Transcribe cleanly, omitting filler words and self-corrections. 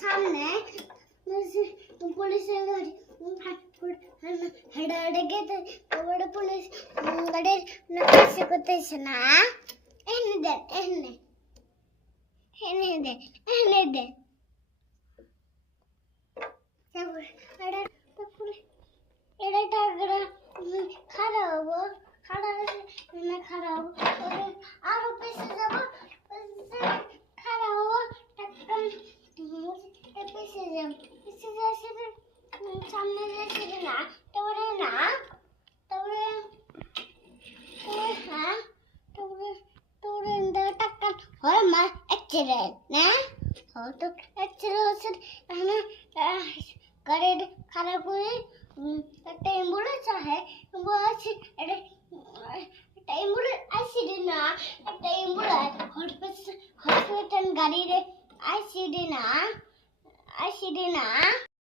সামনে পুলিশের গাড়ি হেডে গেতে ওরে পুলিশ গাড়ির কাছে করতেছে না এনে দেন এনে দেন এটা টাকা খারাপ আরো পেছে যাব খারাপ পেছে সামনে যাচ্ছে না তারপরে হ্যাঁ তারপরে টাকা হয় মা অ্যাক্সিডেন্ট না তো অ্যাক্সিডেন্ট গাড়ি খারাপ হয়ে একটা অ্যাম্বুলেন্স আছে একটা অ্যাম্বুলেন্স আইসিডি না একটা অ্যাম্বুলেন্স হসপিটাল গাড়ি রে আইসিডি না